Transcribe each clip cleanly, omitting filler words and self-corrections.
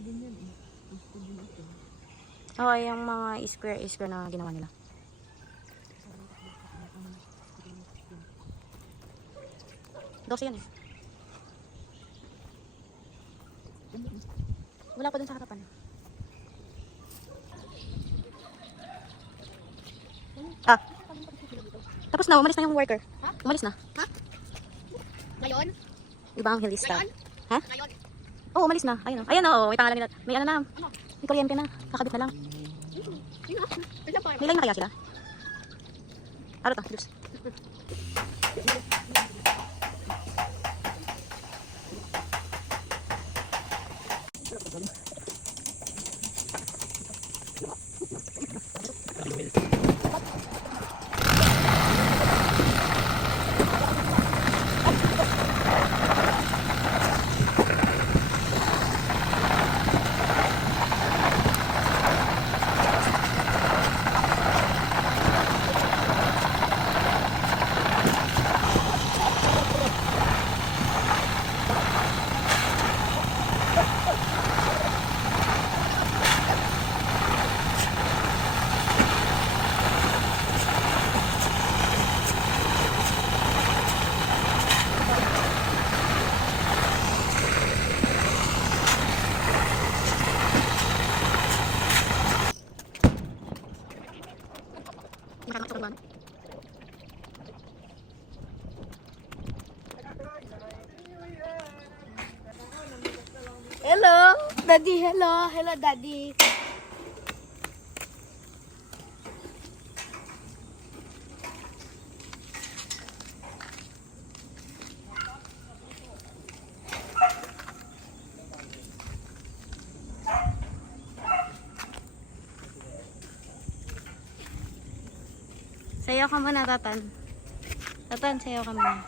init. Oo, yung mga square na ginawa nila. Dose yan eh. Wala pa dun sa harapan. Ah. Tapos na, umalis na yung worker. Ha? Umalis na. Ha? Ngayon? Ibang hilista. Ngayon? Ha? Ngayon? Oo, umalis na. Ayun o. Ayun o, may pangalan nila. May ano na. May kuryente na. Kakabit na lang. May line na kaya sila? Ano to? Juice. Hello, Daddy. Hello. Hello, Daddy. Sayaw ka muna, Tatan. Tatan, sayaw ka muna.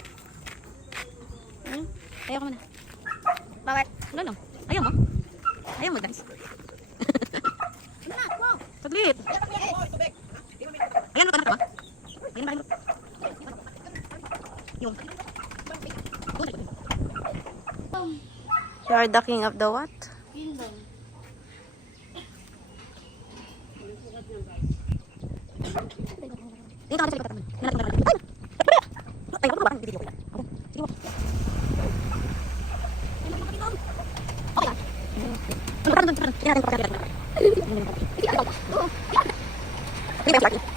Hmm? Sayaw ka muna. Bakit? Wala lang. Ayaw mo? Ayaw mo, dance? Saglit. Ayan, ano ka ba? Ayan ba? Yung. You are the king of the what? Kingdom. Dito ka sa likod naman. Ay, wag mo ba? Video ko lang. Sige mo. Okay lang. Pardon. Tingnan natin pa. Okay ba yung party?